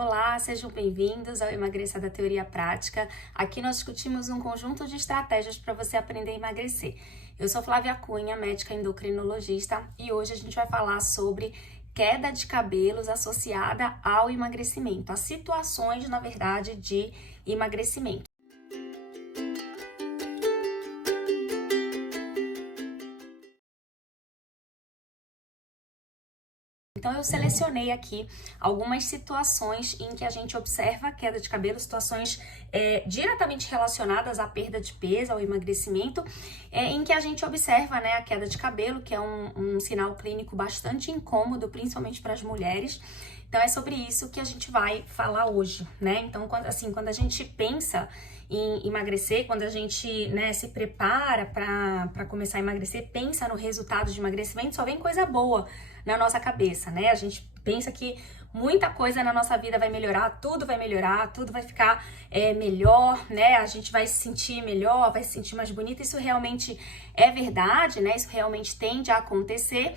Olá, sejam bem-vindos ao Emagreça da Teoria Prática. Aqui nós discutimos um conjunto de estratégias para você aprender a emagrecer. Eu sou Flávia Cunha, médica endocrinologista, e hoje a gente vai falar sobre queda de cabelos associada ao emagrecimento, as situações, na verdade, de emagrecimento. Então, eu selecionei aqui algumas situações em que a gente observa a queda de cabelo, situações diretamente relacionadas à perda de peso, ao emagrecimento, em que a gente observa, né, a queda de cabelo, que é um sinal clínico bastante incômodo, principalmente para as mulheres. Então, é sobre isso que a gente vai falar hoje, né? Então, quando a gente pensa em emagrecer, quando a gente, né, se prepara para começar a emagrecer, pensa no resultado de emagrecimento, só vem coisa boa na nossa cabeça, né? A gente pensa que muita coisa na nossa vida vai melhorar, tudo vai ficar melhor, né? A gente vai se sentir melhor, vai se sentir mais bonita. Isso realmente é verdade, né? Isso realmente tende a acontecer.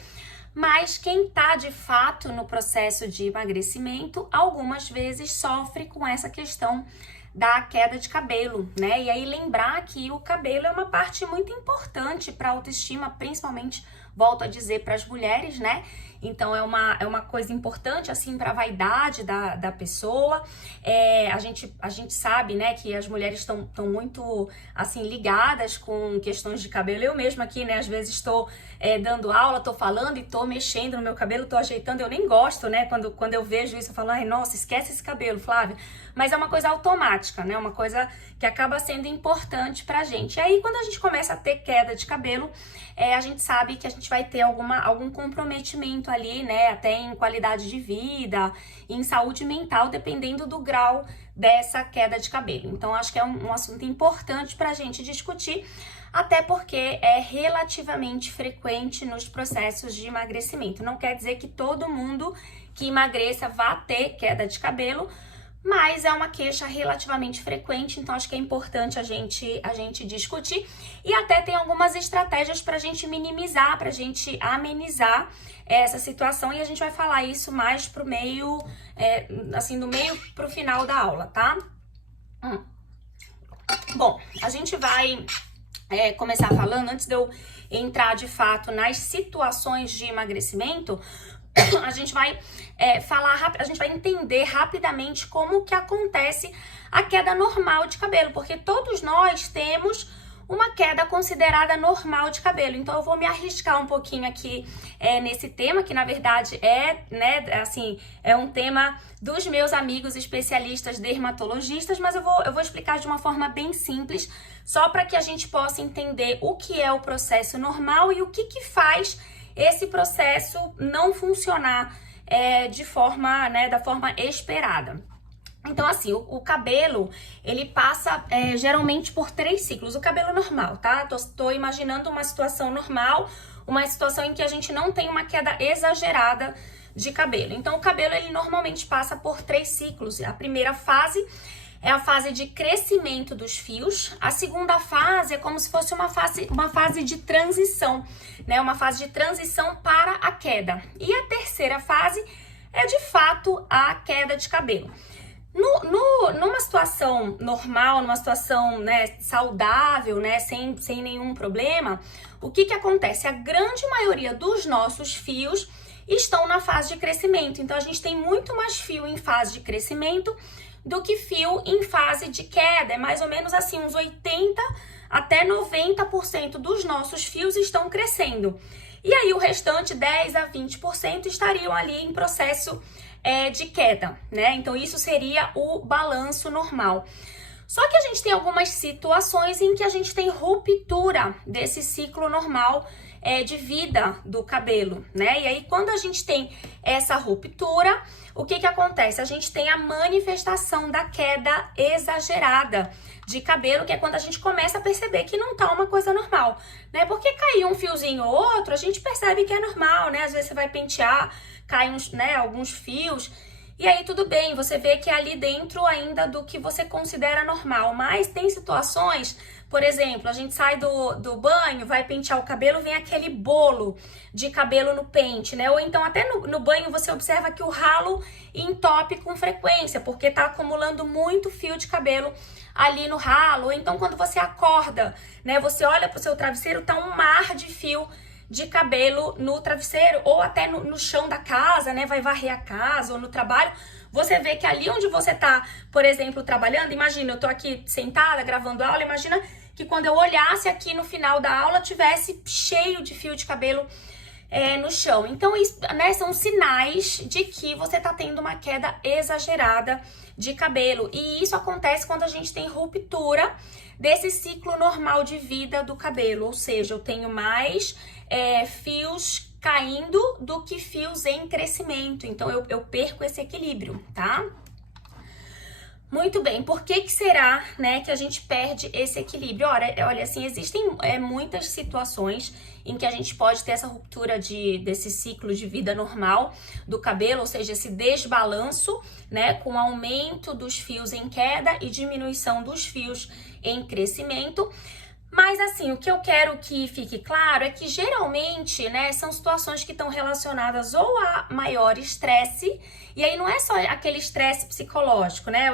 Mas quem tá de fato no processo de emagrecimento, algumas vezes sofre com essa questão da queda de cabelo, né? E aí lembrar que o cabelo é uma parte muito importante para a autoestima, principalmente, volto a dizer, para as mulheres, né? Então é uma coisa importante, assim, para a vaidade da pessoa. A gente sabe, né, que as mulheres estão muito, assim, ligadas com questões de cabelo. Eu mesma aqui, né, às vezes estou dando aula, estou falando e estou mexendo no meu cabelo, estou ajeitando. Eu nem gosto, né, quando eu vejo isso, eu falo, ai, nossa, esquece esse cabelo, Flávia. Mas é uma coisa automática, né, uma coisa que acaba sendo importante pra gente. E aí, quando a gente começa a ter queda de cabelo, a gente sabe que a gente vai ter algum comprometimento ali, né, até em qualidade de vida, em saúde mental, dependendo do grau dessa queda de cabelo. Então, acho que é um assunto importante pra gente discutir, até porque é relativamente frequente nos processos de emagrecimento. Não quer dizer que todo mundo que emagreça vá ter queda de cabelo, mas é uma queixa relativamente frequente, então acho que é importante a gente discutir, e até tem algumas estratégias para a gente minimizar, para a gente amenizar essa situação, e a gente vai falar isso mais pro meio, assim, do meio pro final da aula, tá? Bom, a gente vai começar falando, antes de eu entrar de fato nas situações de emagrecimento, a gente vai a gente vai entender rapidamente como que acontece a queda normal de cabelo, porque todos nós temos uma queda considerada normal de cabelo. Então eu vou me arriscar um pouquinho aqui nesse tema, que na verdade né, assim, é um tema dos meus amigos especialistas dermatologistas, mas eu vou explicar de uma forma bem simples, só para que a gente possa entender o que é o processo normal e o que faz esse processo não funcionar de forma, né, da forma esperada. Então, assim, o cabelo, ele passa geralmente por 3 ciclos. O cabelo normal, tá? Tô imaginando uma situação normal, uma situação em que a gente não tem uma queda exagerada de cabelo. Então, o cabelo, ele normalmente passa por 3 ciclos. A primeira fase é a fase de crescimento dos fios. A segunda fase é como se fosse uma fase de transição, né? Uma fase de transição para a queda. E a terceira fase é, de fato, a queda de cabelo. Numa situação normal, numa situação, né, saudável, né, sem nenhum problema, o que acontece? A grande maioria dos nossos fios estão na fase de crescimento. Então, a gente tem muito mais fio em fase de crescimento do que fio em fase de queda. É mais ou menos assim, uns 80 até 90% dos nossos fios estão crescendo. E aí o restante, 10 a 20%, estariam ali em processo de queda, né? Então isso seria o balanço normal. Só que a gente tem algumas situações em que a gente tem ruptura desse ciclo normal de vida do cabelo, né? E aí, quando a gente tem essa ruptura, o que acontece? A gente tem a manifestação da queda exagerada de cabelo, que é quando a gente começa a perceber que não tá uma coisa normal, né? Porque caiu um fiozinho ou outro, a gente percebe que é normal, né? Às vezes você vai pentear, cai alguns fios, E aí tudo bem, você vê que é ali dentro ainda do que você considera normal, mas tem situações, por exemplo, a gente sai do banho, vai pentear o cabelo, vem aquele bolo de cabelo no pente, né? Ou então até no banho você observa que o ralo entope com frequência, porque tá acumulando muito fio de cabelo ali no ralo. Ou então quando você acorda, né? Você olha pro seu travesseiro, tá um mar de fio de cabelo no travesseiro, ou até no chão da casa, né? Vai varrer a casa ou no trabalho. Você vê que ali onde você tá, por exemplo, trabalhando, imagina, eu tô aqui sentada gravando aula, imagina que quando eu olhasse aqui no final da aula, tivesse cheio de fio de cabelo no chão. Então, isso, né, são sinais de que você tá tendo uma queda exagerada de cabelo. E isso acontece quando a gente tem ruptura desse ciclo normal de vida do cabelo. Ou seja, eu tenho mais fios caindo do que fios em crescimento. Então, eu perco esse equilíbrio, tá? Muito bem, por que será, né, que a gente perde esse equilíbrio? Olha, assim, existem muitas situações em que a gente pode ter essa ruptura desse ciclo de vida normal do cabelo, ou seja, esse desbalanço, né, com aumento dos fios em queda e diminuição dos fios em crescimento. Mas assim, o que eu quero que fique claro é que geralmente, né, são situações que estão relacionadas ou a maior estresse, e aí não é só aquele estresse psicológico, né,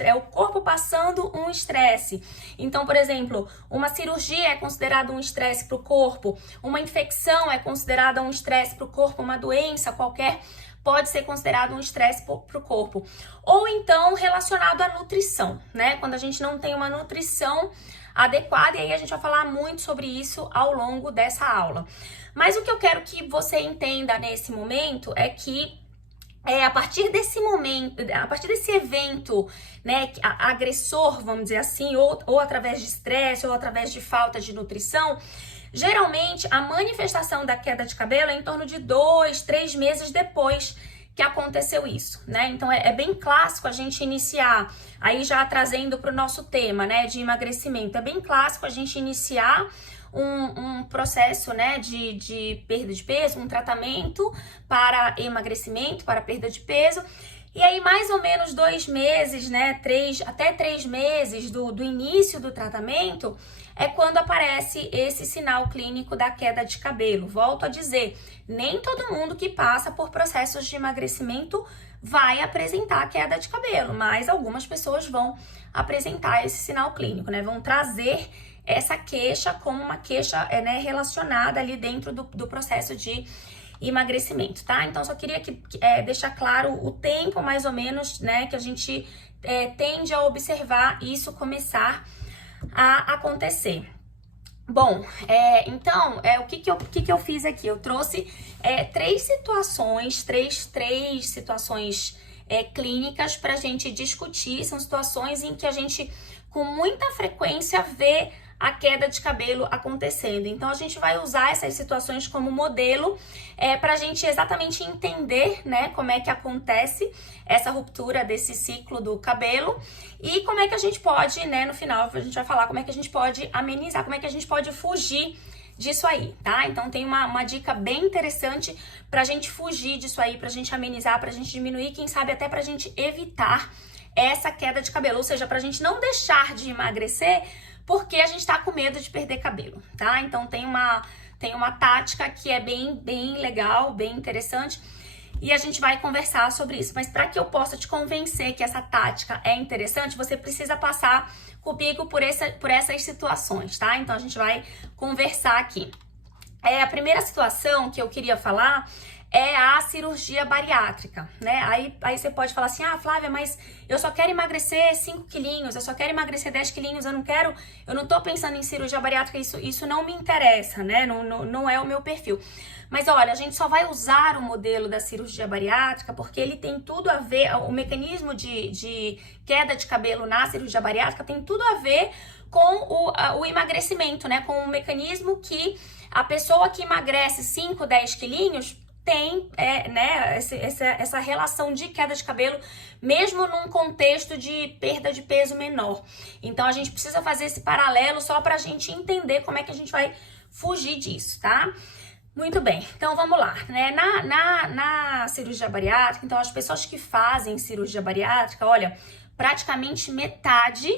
é o corpo passando um estresse. Então, por exemplo, uma cirurgia é considerada um estresse para o corpo, uma infecção é considerada um estresse para o corpo, uma doença qualquer pode ser considerado um estresse para o corpo. Ou então relacionado à nutrição, né, quando a gente não tem uma nutrição adequada, e aí a gente vai falar muito sobre isso ao longo dessa aula. Mas o que eu quero que você entenda nesse momento é que a partir desse momento, a partir desse evento, né, agressor, vamos dizer assim, ou através de estresse, ou através de falta de nutrição, geralmente a manifestação da queda de cabelo é em torno de 2, 3 meses depois que aconteceu isso, né? Então é bem clássico a gente iniciar, aí já trazendo para o nosso tema, né, de emagrecimento, é bem clássico a gente iniciar um processo, né, de perda de peso, um tratamento para emagrecimento, para perda de peso. E aí, mais ou menos 2 meses, né, até 3 meses do início do tratamento, é quando aparece esse sinal clínico da queda de cabelo. Volto a dizer, nem todo mundo que passa por processos de emagrecimento vai apresentar queda de cabelo, mas algumas pessoas vão apresentar esse sinal clínico, né, vão trazer essa queixa como uma queixa relacionada ali dentro do processo de emagrecimento, tá? Então, só queria deixar claro o tempo, mais ou menos, né, que a gente tende a observar isso começar a acontecer. Bom, então, o que eu fiz aqui? Eu trouxe três situações clínicas para a gente discutir. São situações em que a gente, com muita frequência, vê a queda de cabelo acontecendo. Então, a gente vai usar essas situações como modelo para a gente exatamente entender, né, como é que acontece essa ruptura desse ciclo do cabelo e como é que a gente pode, né, no final a gente vai falar como é que a gente pode amenizar, como é que a gente pode fugir disso aí, tá? Então, tem uma dica bem interessante pra gente fugir disso aí, pra gente amenizar, pra gente diminuir, quem sabe até pra gente evitar essa queda de cabelo, ou seja, pra gente não deixar de emagrecer porque a gente tá com medo de perder cabelo, tá? Então tem uma tática que é bem legal, bem interessante, e a gente vai conversar sobre isso. Mas para que eu possa te convencer que essa tática é interessante, você precisa passar comigo por essas situações, tá? Então a gente vai conversar aqui. A primeira situação que eu queria falar é a cirurgia bariátrica, né? Aí você pode falar assim, Flávia, mas eu só quero emagrecer 5 quilinhos, eu só quero emagrecer 10 quilinhos, eu não tô pensando em cirurgia bariátrica, isso não me interessa, né? Não é o meu perfil. Mas olha, a gente só vai usar o modelo da cirurgia bariátrica porque ele tem tudo a ver, o mecanismo de queda de cabelo na cirurgia bariátrica tem tudo a ver com o emagrecimento, né? Com o mecanismo que a pessoa que emagrece 5, 10 quilinhos tem essa relação de queda de cabelo, mesmo num contexto de perda de peso menor. Então, a gente precisa fazer esse paralelo só para a gente entender como é que a gente vai fugir disso, tá? Muito bem, então vamos lá, né? Na cirurgia bariátrica, então as pessoas que fazem cirurgia bariátrica, olha, praticamente metade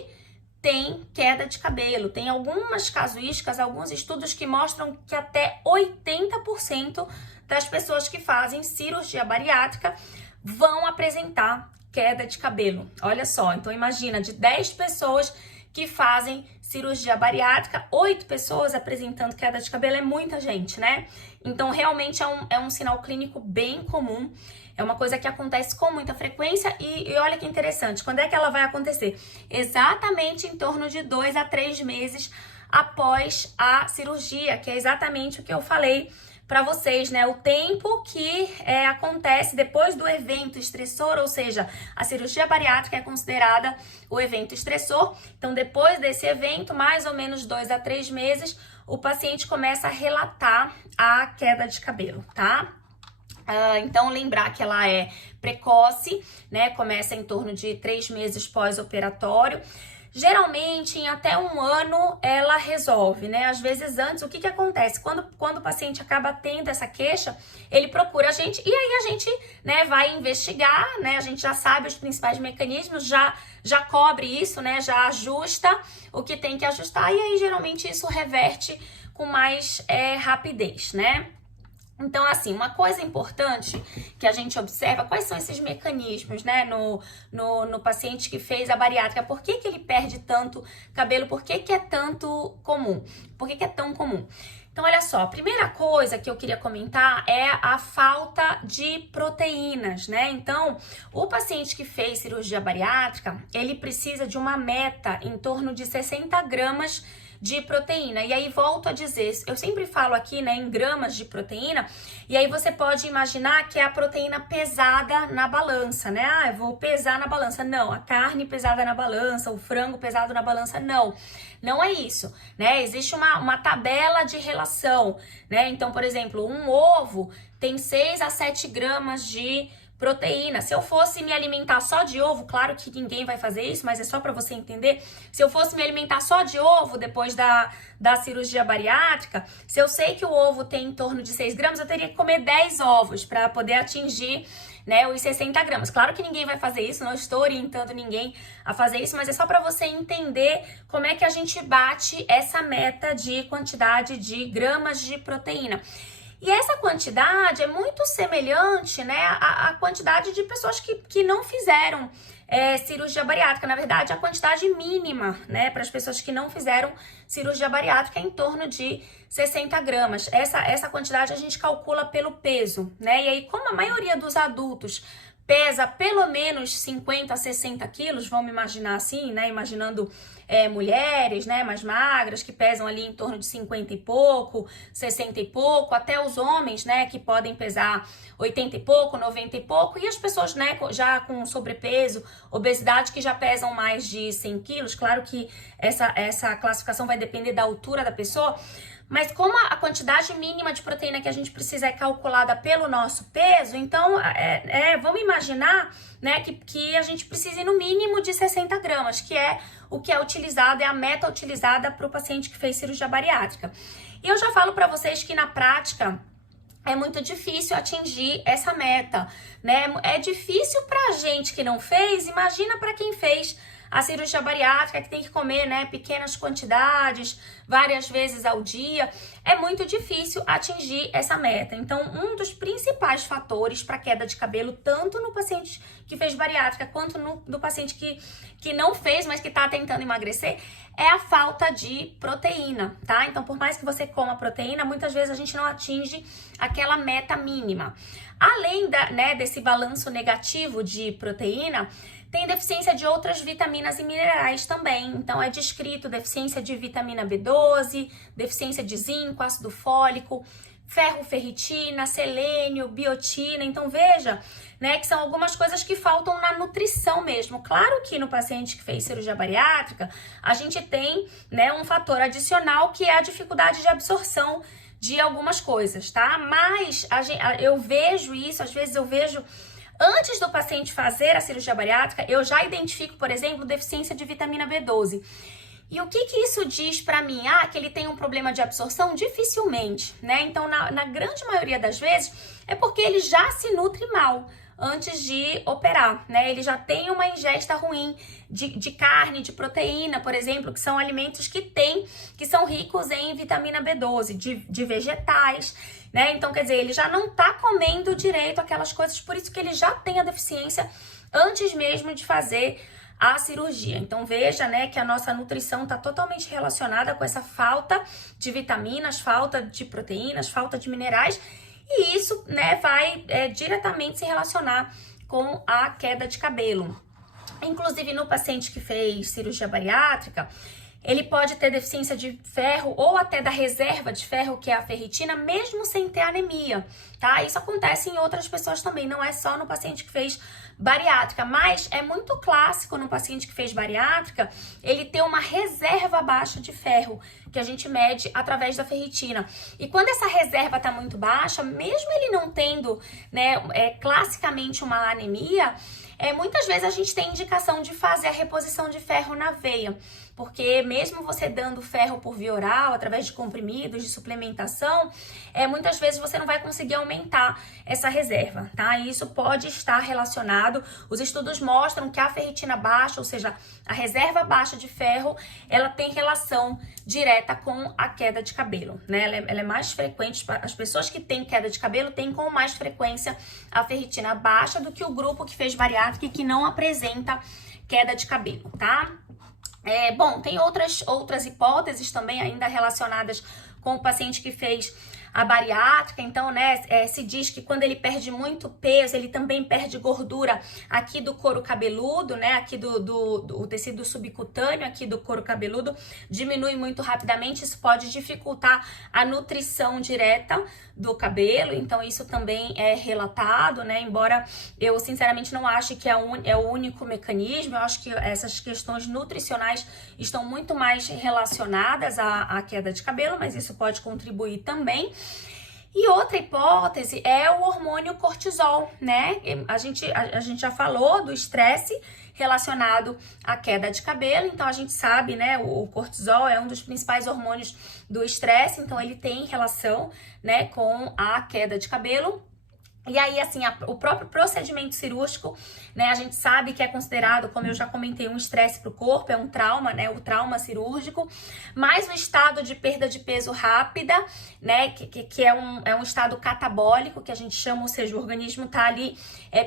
tem queda de cabelo. Tem algumas casuísticas, alguns estudos que mostram que até 80% das pessoas que fazem cirurgia bariátrica vão apresentar queda de cabelo. Olha só, então imagina, de 10 pessoas que fazem cirurgia bariátrica, 8 pessoas apresentando queda de cabelo é muita gente, né? Então, realmente é um sinal clínico bem comum, é uma coisa que acontece com muita frequência e olha que interessante, quando é que ela vai acontecer? Exatamente em torno de 2 a 3 meses após a cirurgia, que é exatamente o que eu falei para vocês, né? O tempo que acontece depois do evento estressor, ou seja, a cirurgia bariátrica é considerada o evento estressor. Então, depois desse evento, mais ou menos 2 a 3 meses, o paciente começa a relatar a queda de cabelo, tá? Então, lembrar que ela é precoce, né? Começa em torno de 3 meses pós-operatório. Geralmente, em até 1 ano, ela resolve, né? Às vezes antes, o que acontece? Quando o paciente acaba tendo essa queixa, ele procura a gente e aí a gente, né, vai investigar, né? A gente já sabe os principais mecanismos, já cobre isso, né? Já ajusta o que tem que ajustar e aí, geralmente, isso reverte com mais rapidez, né? Então, assim, uma coisa importante que a gente observa, quais são esses mecanismos, né, no paciente que fez a bariátrica? Por que ele perde tanto cabelo? Por que é tanto comum? Por que é tão comum? Então, olha só, a primeira coisa que eu queria comentar é a falta de proteínas, né? Então, o paciente que fez cirurgia bariátrica, ele precisa de uma meta em torno de 60 gramas de proteína. E aí, volto a dizer, eu sempre falo aqui, né, em gramas de proteína, e aí você pode imaginar que é a proteína pesada na balança, né? Eu vou pesar na balança. Não, a carne pesada na balança, o frango pesado na balança, não. Não é isso, né? Existe uma tabela de relação, né? Então, por exemplo, um ovo tem 6 a 7 gramas de proteína. Se eu fosse me alimentar só de ovo, claro que ninguém vai fazer isso, mas é só para você entender. Se eu fosse me alimentar só de ovo depois da cirurgia bariátrica, se eu sei que o ovo tem em torno de 6 gramas, eu teria que comer 10 ovos para poder atingir, né, os 60 gramas. Claro que ninguém vai fazer isso, não estou orientando ninguém a fazer isso, mas é só para você entender como é que a gente bate essa meta de quantidade de gramas de proteína. E essa quantidade é muito semelhante, né, à quantidade de pessoas que não fizeram cirurgia bariátrica. Na verdade, a quantidade mínima, né, para as pessoas que não fizeram cirurgia bariátrica é em torno de 60 gramas. Essa quantidade a gente calcula pelo peso, né? E aí, como a maioria dos adultos pesa pelo menos 50 a 60 quilos, vamos imaginar assim, né? Imaginando mulheres, né, mais magras, que pesam ali em torno de 50 e pouco, 60 e pouco, até os homens, né, que podem pesar 80 e pouco, 90 e pouco, e as pessoas, né, já com sobrepeso, obesidade, que já pesam mais de 100 quilos. Claro que essa classificação vai depender da altura da pessoa, mas como a quantidade mínima de proteína que a gente precisa é calculada pelo nosso peso, então vamos imaginar, né, que a gente precisa no mínimo de 60 gramas, que é o que é utilizado, é a meta utilizada para o paciente que fez cirurgia bariátrica. E eu já falo para vocês que na prática é muito difícil atingir essa meta, né? É difícil para a gente que não fez, imagina para quem fez a cirurgia bariátrica, que tem que comer, né, pequenas quantidades, várias vezes ao dia. É muito difícil atingir essa meta. Então, um dos principais fatores para queda de cabelo, tanto no paciente que fez bariátrica, quanto no paciente que não fez, mas que está tentando emagrecer, é a falta de proteína, tá? Então, por mais que você coma proteína, muitas vezes a gente não atinge aquela meta mínima. Além desse balanço negativo de proteína, tem deficiência de outras vitaminas e minerais também. Então, é descrito deficiência de vitamina B12, deficiência de zinco, ácido fólico, ferro, ferritina, selênio, biotina. Então, veja, né, que são algumas coisas que faltam na nutrição mesmo. Claro que no paciente que fez cirurgia bariátrica, a gente tem, né, um fator adicional que é a dificuldade de absorção de algumas coisas, tá? Mas eu vejo isso, às vezes eu vejo... Antes do paciente fazer a cirurgia bariátrica, eu já identifico, por exemplo, deficiência de vitamina B12. E o que que isso diz pra mim? Ah, que ele tem um problema de absorção? Dificilmente, né? Então, na grande maioria das vezes, é porque ele já se nutre mal antes de operar, né? Ele já tem uma ingesta ruim de carne, de proteína, por exemplo, que são alimentos que são ricos em vitamina B12, de vegetais, né? Então, quer dizer, ele já não tá comendo direito aquelas coisas, por isso que ele já tem a deficiência antes mesmo de fazer a cirurgia. Então veja, né, que a nossa nutrição está totalmente relacionada com essa falta de vitaminas, falta de proteínas, falta de minerais, e isso, né, vai diretamente se relacionar com a queda de cabelo. Inclusive no paciente que fez cirurgia bariátrica, ele pode ter deficiência de ferro ou até da reserva de ferro, que é a ferritina, mesmo sem ter anemia, tá? Isso acontece em outras pessoas também, não é só no paciente que fez bariátrica, mas é muito clássico no paciente que fez bariátrica ele ter uma reserva baixa de ferro, que a gente mede através da ferritina. E quando essa reserva tá muito baixa, mesmo ele não tendo, né, classicamente uma anemia, muitas vezes a gente tem indicação de fazer a reposição de ferro na veia, porque mesmo você dando ferro por via oral, através de comprimidos, de suplementação, muitas vezes você não vai conseguir aumentar essa reserva, tá? E isso pode estar relacionado, os estudos mostram que a ferritina baixa, ou seja, a reserva baixa de ferro, ela tem relação direta com a queda de cabelo, né? Ela é mais frequente, as pessoas que têm queda de cabelo têm com mais frequência a ferritina baixa do que o grupo que fez bariátrica e que não apresenta queda de cabelo, tá? Bom, tem outras hipóteses também ainda relacionadas com o paciente que fez a bariátrica. Então, né, se diz que quando ele perde muito peso, ele também perde gordura aqui do couro cabeludo, né, aqui do tecido subcutâneo, aqui do couro cabeludo, diminui muito rapidamente, isso pode dificultar a nutrição direta do cabelo, então isso também é relatado, né, embora eu sinceramente não ache que é o único mecanismo, eu acho que essas questões nutricionais estão muito mais relacionadas à queda de cabelo, mas isso pode contribuir também. E outra hipótese é o hormônio cortisol, né? A gente já falou do estresse relacionado à queda de cabelo, então a gente sabe, né? O cortisol é um dos principais hormônios do estresse, então ele tem relação, né, com a queda de cabelo. E aí, assim, o próprio procedimento cirúrgico, né, a gente sabe que é considerado, como eu já comentei, um estresse para o corpo, é um trauma, né, o trauma cirúrgico, mas no estado de perda de peso rápida, né, que é um estado catabólico, que a gente chama, ou seja, o organismo tá ali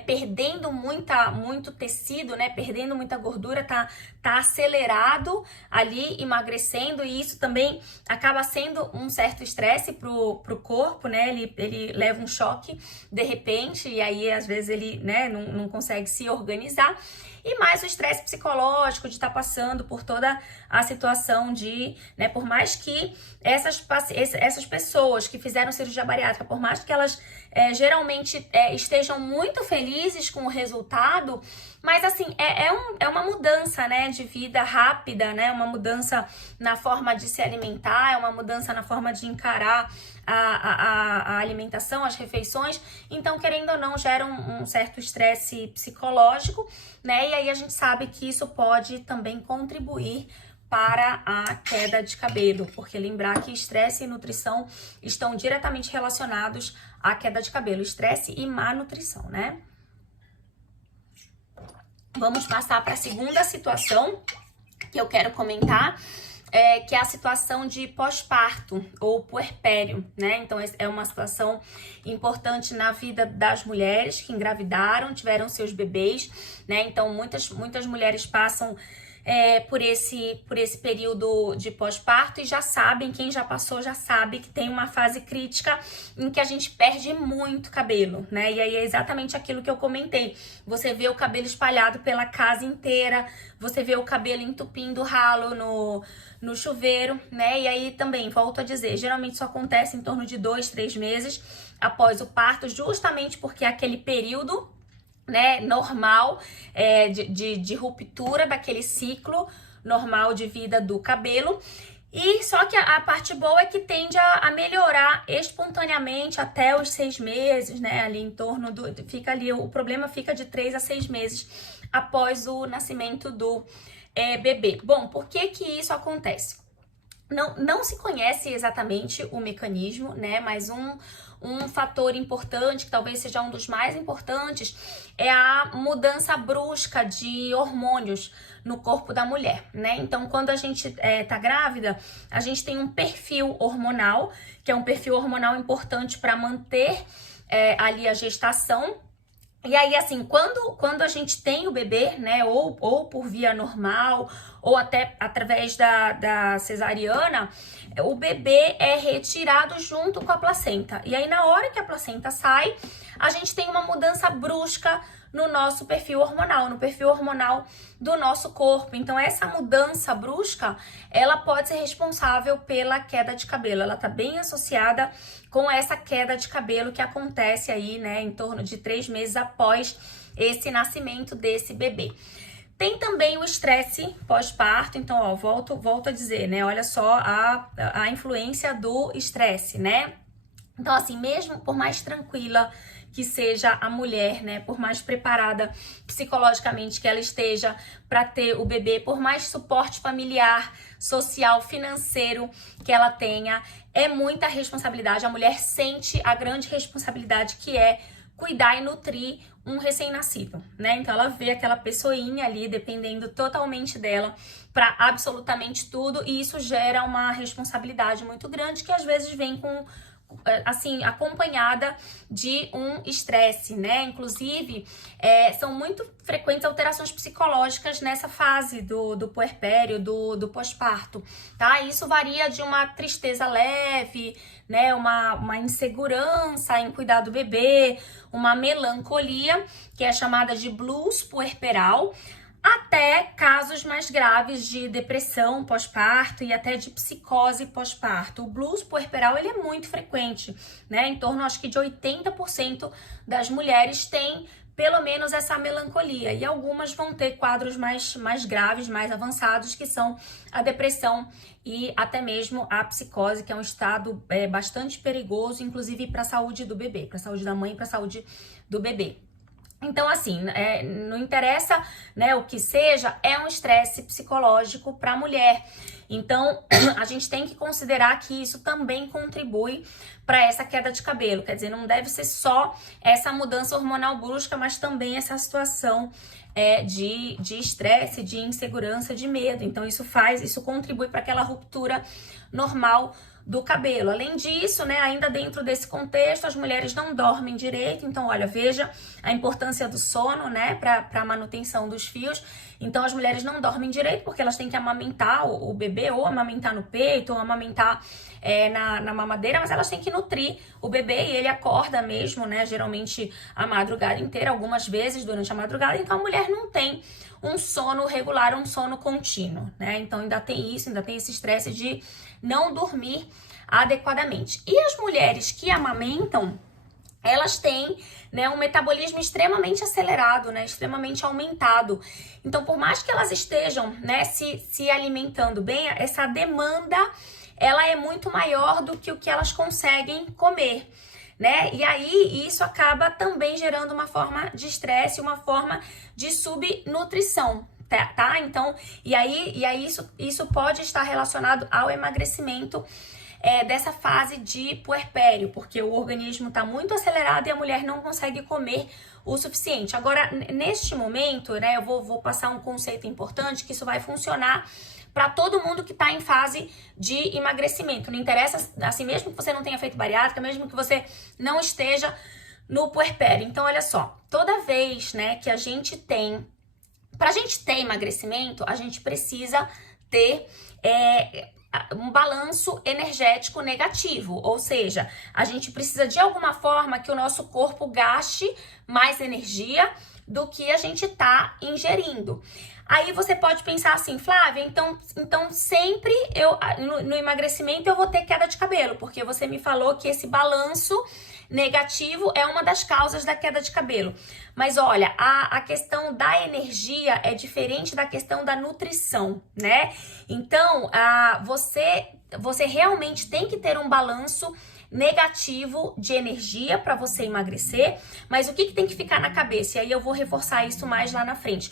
perdendo muito tecido, né, perdendo muita gordura, tá acelerado ali, emagrecendo, e isso também acaba sendo um certo estresse pro corpo, né, ele leva um choque de repente, e aí às vezes ele, né, não consegue se organizar. E mais o estresse psicológico de estar passando por toda a situação de, né, por mais que essas pessoas que fizeram cirurgia bariátrica, por mais que elas geralmente estejam muito felizes com o resultado, mas assim, é uma mudança, né, de vida rápida, né, uma mudança na forma de se alimentar, é uma mudança na forma de encarar a alimentação, as refeições, então, querendo ou não, gera um certo estresse psicológico, né, e aí a gente sabe que isso pode também contribuir para a queda de cabelo, porque lembrar que estresse e nutrição estão diretamente relacionados à queda de cabelo, estresse e má nutrição, né? Vamos passar para a segunda situação que eu quero comentar, que é a situação de pós-parto ou puerpério, né? Então, é uma situação importante na vida das mulheres que engravidaram, tiveram seus bebês, né? Então, muitas mulheres passam por esse período de pós-parto e já sabem, quem já passou já sabe que tem uma fase crítica em que a gente perde muito cabelo, né? E aí é exatamente aquilo que eu comentei. Você vê o cabelo espalhado pela casa inteira, você vê o cabelo entupindo ralo no chuveiro, né? E aí também, volto a dizer, geralmente isso acontece em torno de 2-3 meses após o parto, justamente porque é aquele período, né, normal, de ruptura daquele ciclo normal de vida do cabelo. E só que a parte boa é que tende a melhorar espontaneamente até os 6 meses, né, ali em torno o problema fica de 3 a 6 meses após o nascimento do bebê? Bom, por que que isso acontece? Não se conhece exatamente o mecanismo, né? Mas um fator importante, que talvez seja um dos mais importantes, é a mudança brusca de hormônios no corpo da mulher, né? Então, quando a gente tá grávida, a gente tem um perfil hormonal, que é um perfil hormonal importante para manter ali a gestação. E aí, assim, quando a gente tem o bebê, né, ou por via normal, ou até através da cesariana, o bebê é retirado junto com a placenta. E aí, na hora que a placenta sai, a gente tem uma mudança brusca no nosso perfil hormonal, no perfil hormonal do nosso corpo. Então, essa mudança brusca, ela pode ser responsável pela queda de cabelo. Ela tá bem associada com essa queda de cabelo que acontece aí, né, em torno de 3 meses após esse nascimento desse bebê. Tem também o estresse pós-parto, então, ó, volto a dizer, né, olha só a influência do estresse, né? Então, assim, mesmo por mais tranquila que seja a mulher, né, por mais preparada psicologicamente que ela esteja para ter o bebê, por mais suporte familiar, social, financeiro que ela tenha, é muita responsabilidade. A mulher sente a grande responsabilidade que é cuidar e nutrir um recém-nascido, né? Então ela vê aquela pessoinha ali dependendo totalmente dela para absolutamente tudo, e isso gera uma responsabilidade muito grande que às vezes vem com, assim, acompanhada de um estresse, né? Inclusive, são muito frequentes alterações psicológicas nessa fase do puerpério, do pós-parto, tá? Isso varia de uma tristeza leve, né? Uma insegurança em cuidar do bebê, uma melancolia, que é chamada de blues puerperal, até casos mais graves de depressão pós-parto e até de psicose pós-parto. O blues puerperal, ele é muito frequente, né? Em torno, acho que de 80% das mulheres têm pelo menos essa melancolia, e algumas vão ter quadros mais graves, mais avançados, que são a depressão e até mesmo a psicose, que é um estado bastante perigoso, inclusive para a saúde do bebê, para a saúde da mãe e para a saúde do bebê. Então, assim, não interessa, né, o que seja, é um estresse psicológico para a mulher. Então, a gente tem que considerar que isso também contribui para essa queda de cabelo. Quer dizer, não deve ser só essa mudança hormonal brusca, mas também essa situação de estresse, de insegurança, de medo. Então, isso contribui para aquela ruptura normal do cabelo. Além disso, né, ainda dentro desse contexto, as mulheres não dormem direito. Então, olha, veja a importância do sono, né, para a manutenção dos fios. Então, as mulheres não dormem direito porque elas têm que amamentar o bebê, ou amamentar no peito, ou amamentar na mamadeira, mas elas têm que nutrir o bebê, e ele acorda mesmo, né, geralmente a madrugada inteira, algumas vezes durante a madrugada. Então, a mulher não tem um sono regular, um sono contínuo, né? Então, ainda tem esse estresse de não dormir adequadamente. E as mulheres que amamentam, elas têm, né, um metabolismo extremamente acelerado, né, extremamente aumentado. Então, por mais que elas estejam, né, se alimentando bem, essa demanda, ela é muito maior do que o que elas conseguem comer, né? E aí, isso acaba também gerando uma forma de estresse, uma forma de subnutrição, tá? Então, e aí isso pode estar relacionado ao emagrecimento dessa fase de puerpério, porque o organismo está muito acelerado e a mulher não consegue comer o suficiente. Agora, neste momento, né, eu vou passar um conceito importante, que isso vai funcionar para todo mundo que está em fase de emagrecimento. Não interessa, assim, mesmo que você não tenha feito bariátrica, mesmo que você não esteja no puerpério. Então, olha só, toda vez, né, que a gente tem... Para a gente ter emagrecimento, a gente precisa ter um balanço energético negativo, ou seja, a gente precisa de alguma forma que o nosso corpo gaste mais energia do que a gente está ingerindo. Aí você pode pensar assim, Flávia, então sempre no emagrecimento eu vou ter queda de cabelo, porque você me falou que esse balanço negativo é uma das causas da queda de cabelo. Mas olha, a questão da energia é diferente da questão da nutrição, né? Então, você realmente tem que ter um balanço negativo de energia para você emagrecer, mas o que tem que ficar na cabeça? E aí eu vou reforçar isso mais lá na frente.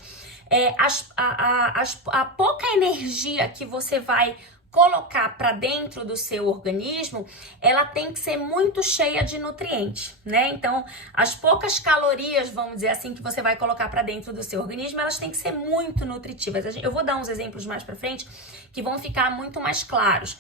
a pouca energia que você vai colocar para dentro do seu organismo, ela tem que ser muito cheia de nutrientes, né? Então, as poucas calorias, vamos dizer assim, que você vai colocar para dentro do seu organismo, elas têm que ser muito nutritivas. Eu vou dar uns exemplos mais para frente que vão ficar muito mais claros.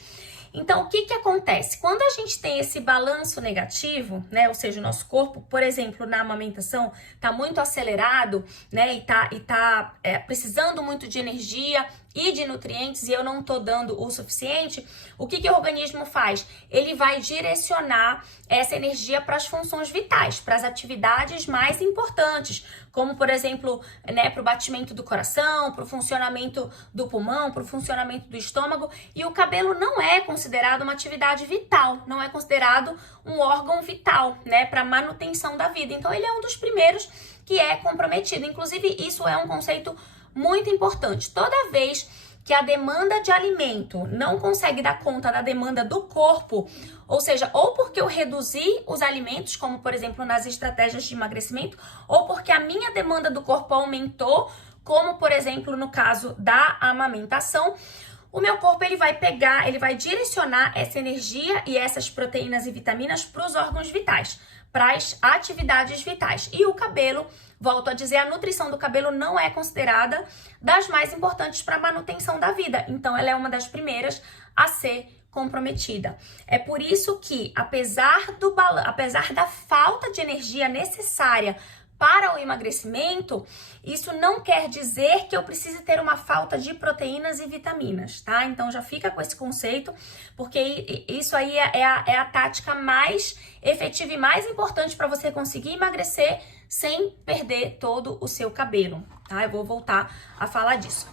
Então, o que que acontece? Quando a gente tem esse balanço negativo, né, ou seja, o nosso corpo, por exemplo, na amamentação, tá muito acelerado, né, e tá precisando muito de energia e de nutrientes e eu não tô dando o suficiente, o que que o organismo faz? Ele vai direcionar essa energia para as funções vitais, para as atividades mais importantes, como, por exemplo, né, para o batimento do coração, para o funcionamento do pulmão, para o funcionamento do estômago, e o cabelo não é considerado uma atividade vital, não é considerado um órgão vital, né, para manutenção da vida. Então, ele é um dos primeiros que é comprometido. Inclusive, isso é um conceito muito importante. Toda vez que a demanda de alimento não consegue dar conta da demanda do corpo, ou seja, ou porque eu reduzi os alimentos, como por exemplo nas estratégias de emagrecimento, ou porque a minha demanda do corpo aumentou, como por exemplo no caso da amamentação, o meu corpo ele vai direcionar essa energia e essas proteínas e vitaminas para os órgãos vitais, para as atividades vitais. E o cabelo, volto a dizer, a nutrição do cabelo não é considerada das mais importantes para a manutenção da vida. Então, ela é uma das primeiras a ser comprometida. É por isso que, apesar da falta de energia necessária para o emagrecimento, isso não quer dizer que eu precise ter uma falta de proteínas e vitaminas, tá? Então já fica com esse conceito, porque isso aí é a tática mais efetiva e mais importante para você conseguir emagrecer sem perder todo o seu cabelo, tá? Eu vou voltar a falar disso.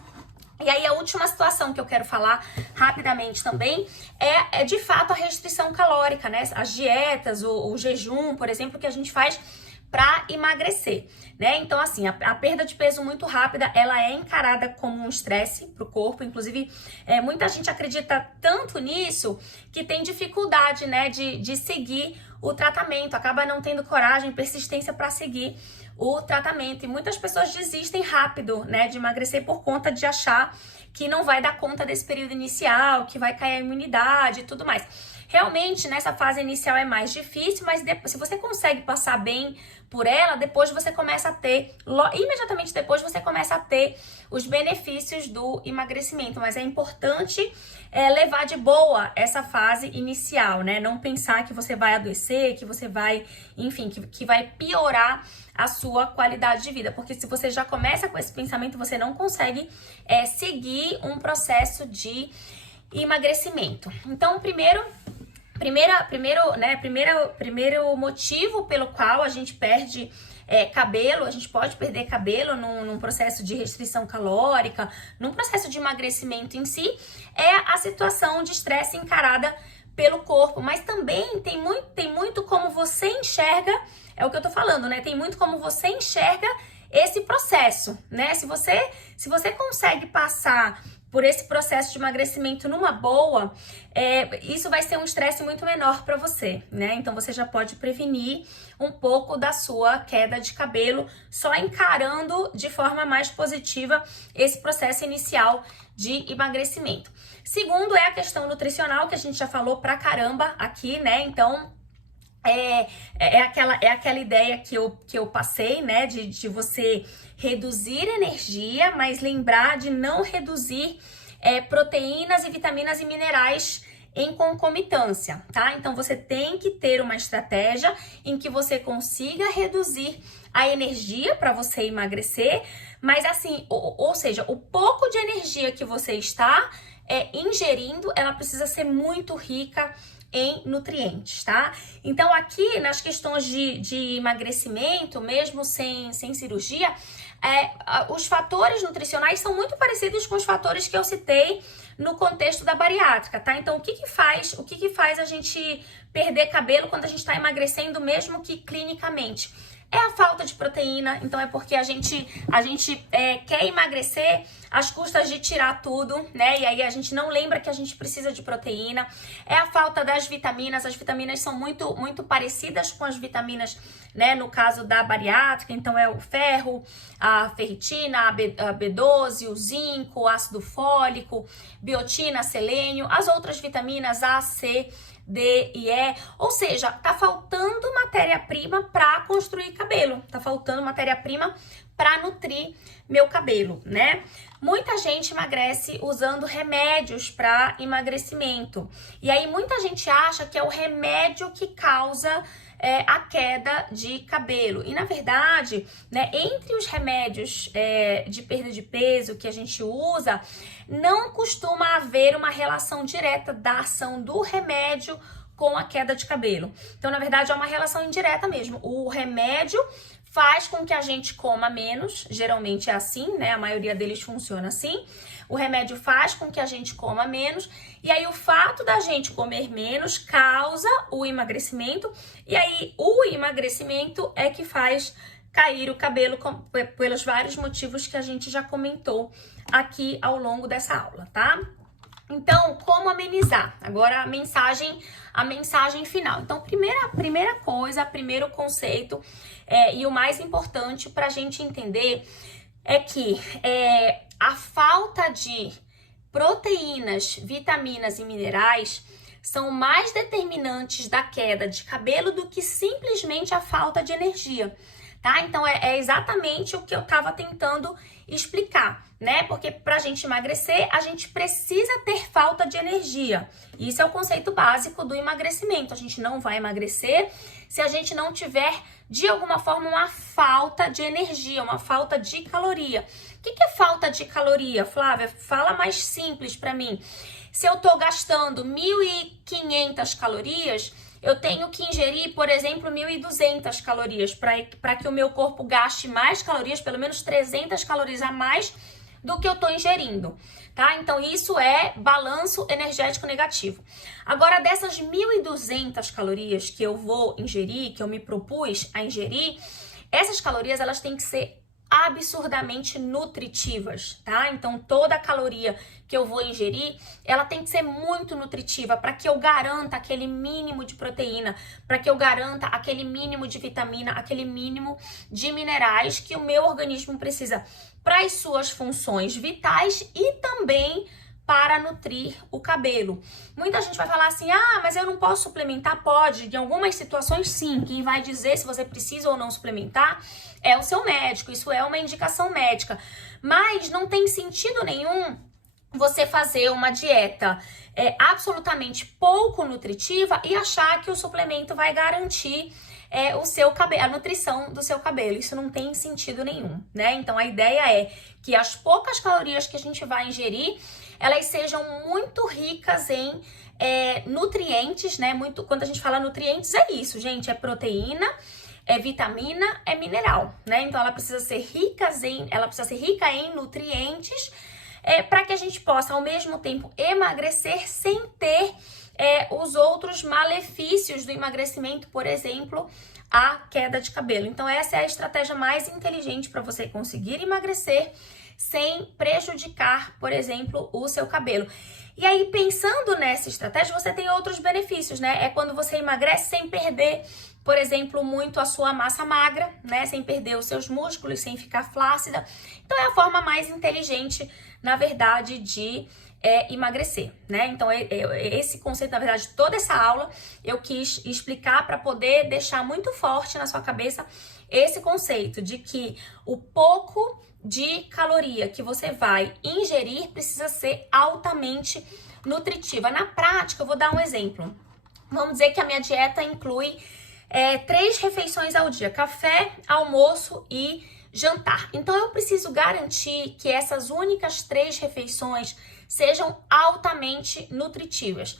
E aí a última situação que eu quero falar rapidamente também é de fato a restrição calórica, né? As dietas, o jejum, por exemplo, que a gente faz para emagrecer, né? Então, assim, a perda de peso muito rápida, ela é encarada como um estresse para o corpo. Inclusive, muita gente acredita tanto nisso que tem dificuldade, né, de seguir o tratamento, acaba não tendo coragem, persistência para seguir o tratamento. E muitas pessoas desistem rápido, né, de emagrecer por conta de achar que não vai dar conta desse período inicial, que vai cair a imunidade e tudo mais. Realmente, nessa fase inicial é mais difícil, mas depois, se você consegue passar bem por ela, depois você começa a ter, imediatamente depois você começa a ter os benefícios do emagrecimento. Mas é importante levar de boa essa fase inicial, né? Não pensar que você vai adoecer, que você vai, enfim, que vai piorar a sua qualidade de vida. Porque se você já começa com esse pensamento, você não consegue seguir um processo de emagrecimento. Então, primeiro motivo pelo qual a gente perde cabelo, a gente pode perder cabelo num processo de restrição calórica, num processo de emagrecimento em si, é a situação de estresse encarada pelo corpo. Mas também tem muito como você enxerga, é o que eu tô falando, né? Tem muito como você enxerga esse processo, né? Se você consegue passar por esse processo de emagrecimento numa boa, isso vai ser um estresse muito menor para você, né? Então você já pode prevenir um pouco da sua queda de cabelo só encarando de forma mais positiva esse processo inicial de emagrecimento. Segundo é a questão nutricional, que a gente já falou pra caramba aqui, né? Então aquela ideia que eu passei, né, de você reduzir energia, mas lembrar de não reduzir proteínas e vitaminas e minerais em concomitância, tá? Então você tem que ter uma estratégia em que você consiga reduzir a energia para você emagrecer, mas assim, ou seja, o pouco de energia que você está ingerindo, ela precisa ser muito rica em nutrientes, tá? Então aqui nas questões de emagrecimento, mesmo sem cirurgia, os fatores nutricionais são muito parecidos com os fatores que eu citei no contexto da bariátrica, tá? Então o que faz a gente perder cabelo quando a gente está emagrecendo, mesmo que clinicamente? É a falta de proteína, então é porque a gente quer emagrecer às custas de tirar tudo, né? E aí a gente não lembra que a gente precisa de proteína. É a falta das vitaminas. As vitaminas são muito parecidas com as vitaminas, né? No caso da bariátrica, então é o ferro, a ferritina, a B12, o zinco, o ácido fólico, biotina, selênio, as outras vitaminas A, C, D e E, ou seja, tá faltando matéria-prima para construir cabelo, tá faltando matéria-prima para nutrir meu cabelo, né? Muita gente emagrece usando remédios para emagrecimento. E aí muita gente acha que é o remédio que causa a queda de cabelo. E na verdade, né, entre os remédios de perda de peso que a gente usa, não costuma haver uma relação direta da ação do remédio com a queda de cabelo. Então, na verdade, é uma relação indireta mesmo. O remédio faz com que a gente coma menos, geralmente é assim, né? A maioria deles funciona assim. O remédio faz com que a gente coma menos, e aí o fato da gente comer menos causa o emagrecimento, e aí o emagrecimento é que faz cair o cabelo pelos vários motivos que a gente já comentou aqui ao longo dessa aula, tá? Então, como amenizar? Agora a mensagem final. Então, primeira coisa, primeiro conceito e o mais importante para a gente entender é que a falta de proteínas, vitaminas e minerais são mais determinantes da queda de cabelo do que simplesmente a falta de energia, tá? Então, é exatamente o que eu estava tentando explicar, né? Porque pra gente emagrecer, a gente precisa ter falta de energia. Isso é o conceito básico do emagrecimento. A gente não vai emagrecer se a gente não tiver, de alguma forma, uma falta de energia, uma falta de caloria. O que é falta de caloria, Flávia? Fala mais simples pra mim. Se eu tô gastando 1.500 calorias, eu tenho que ingerir, por exemplo, 1.200 calorias para que o meu corpo gaste mais calorias, pelo menos 300 calorias a mais do que eu estou ingerindo, tá? Então, isso é balanço energético negativo. Agora, dessas 1.200 calorias que eu vou ingerir, que eu me propus a ingerir, essas calorias, elas têm que ser absurdamente nutritivas, tá? Então, toda caloria que eu vou ingerir, ela tem que ser muito nutritiva para que eu garanta aquele mínimo de proteína, para que eu garanta aquele mínimo de vitamina, aquele mínimo de minerais que o meu organismo precisa para as suas funções vitais e também para nutrir o cabelo. Muita gente vai falar assim, mas eu não posso suplementar? Pode, em algumas situações sim. Quem vai dizer se você precisa ou não suplementar é o seu médico, isso é uma indicação médica. Mas não tem sentido nenhum você fazer uma dieta absolutamente pouco nutritiva e achar que o suplemento vai garantir o seu cabelo, a nutrição do seu cabelo. Isso não tem sentido nenhum, né? Então a ideia é que as poucas calorias que a gente vai ingerir, elas sejam muito ricas em nutrientes, né? Quando a gente fala nutrientes, é isso, gente, é proteína, é vitamina, é mineral, né? Então ela precisa ser rica em nutrientes para que a gente possa, ao mesmo tempo, emagrecer sem ter os outros malefícios do emagrecimento, por exemplo, a queda de cabelo. Então essa é a estratégia mais inteligente para você conseguir emagrecer sem prejudicar, por exemplo, o seu cabelo. E aí, pensando nessa estratégia, você tem outros benefícios, né? É quando você emagrece sem perder, por exemplo, muito a sua massa magra, né? Sem perder os seus músculos, sem ficar flácida. Então, é a forma mais inteligente, na verdade, de emagrecer, né? Então, esse conceito, na verdade, toda essa aula, eu quis explicar para poder deixar muito forte na sua cabeça esse conceito de que o pouco de caloria que você vai ingerir precisa ser altamente nutritiva. Na prática, eu vou dar um exemplo. Vamos dizer que a minha dieta inclui 3 refeições ao dia: café, almoço e jantar. Então, eu preciso garantir que essas únicas 3 refeições sejam altamente nutritivas.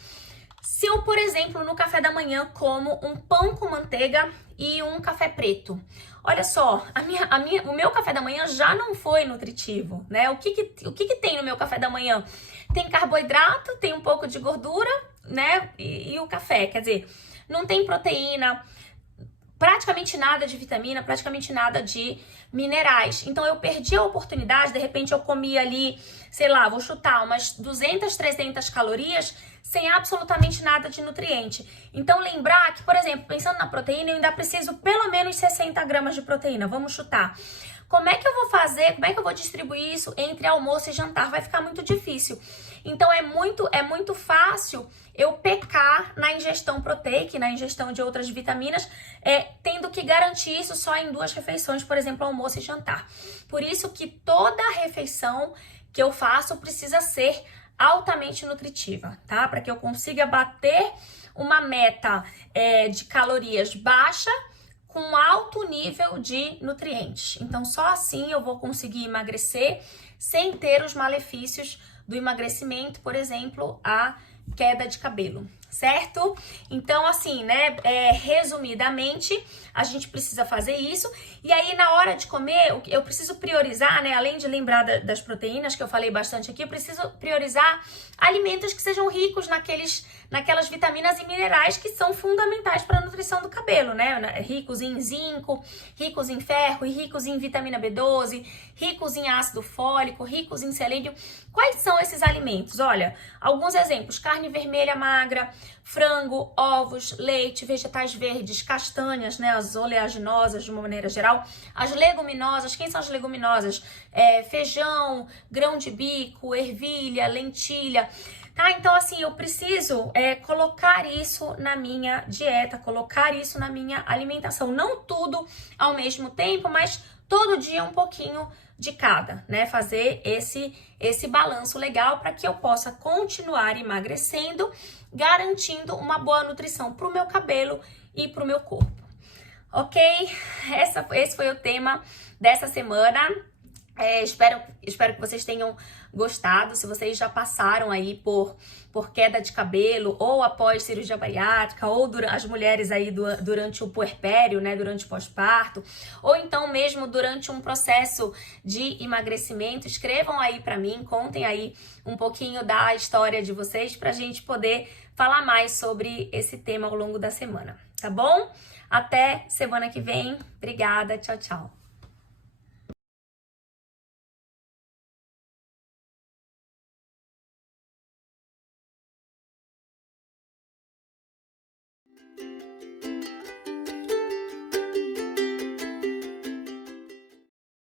Se eu, por exemplo, no café da manhã como um pão com manteiga e um café preto, olha só, o meu café da manhã já não foi nutritivo, né? O que tem no meu café da manhã? Tem carboidrato, tem um pouco de gordura, né? E o café, quer dizer, não tem proteína, praticamente nada de vitamina, praticamente nada de minerais. Então eu perdi a oportunidade, de repente eu comia ali, sei lá, vou chutar, umas 200, 300 calorias sem absolutamente nada de nutriente. Então lembrar que, por exemplo, pensando na proteína, eu ainda preciso pelo menos 60 gramas de proteína, vamos chutar. Como é que eu vou fazer, como é que eu vou distribuir isso entre almoço e jantar? Vai ficar muito difícil. Então é muito fácil eu pecar na ingestão proteica e na ingestão de outras vitaminas, tendo que garantir isso só em 2 refeições, por exemplo, almoço e jantar. Por isso que toda refeição que eu faço precisa ser altamente nutritiva, tá? Para que eu consiga bater uma meta de calorias baixa com alto nível de nutrientes. Então, só assim eu vou conseguir emagrecer sem ter os malefícios do emagrecimento, por exemplo, a queda de cabelo, certo? Então, assim, né, resumidamente, a gente precisa fazer isso. E aí, na hora de comer, eu preciso priorizar, né, além de lembrar das proteínas, que eu falei bastante aqui, eu preciso priorizar alimentos que sejam ricos naquelas vitaminas e minerais que são fundamentais para a nutrição do cabelo, né? Ricos em zinco, ricos em ferro e ricos em vitamina B12, ricos em ácido fólico, ricos em selênio. Quais são esses alimentos? Olha, alguns exemplos: carne vermelha magra, frango, ovos, leite, vegetais verdes, castanhas, né, as oleaginosas de uma maneira geral, as leguminosas. Quem são as leguminosas? Feijão, grão de bico, ervilha, lentilha. Tá? Então, assim, eu preciso colocar isso na minha dieta, colocar isso na minha alimentação. Não tudo ao mesmo tempo, mas todo dia um pouquinho de cada, né? Fazer esse balanço legal para que eu possa continuar emagrecendo, garantindo uma boa nutrição para o meu cabelo e para o meu corpo. Ok? Esse foi o tema dessa semana. Espero que vocês tenham gostado. Se vocês já passaram aí por queda de cabelo, ou após cirurgia bariátrica, ou as mulheres aí durante o puerpério, né, durante o pós-parto, ou então mesmo durante um processo de emagrecimento, escrevam aí pra mim, contem aí um pouquinho da história de vocês pra gente poder falar mais sobre esse tema ao longo da semana, tá bom? Até semana que vem. Obrigada, tchau, tchau.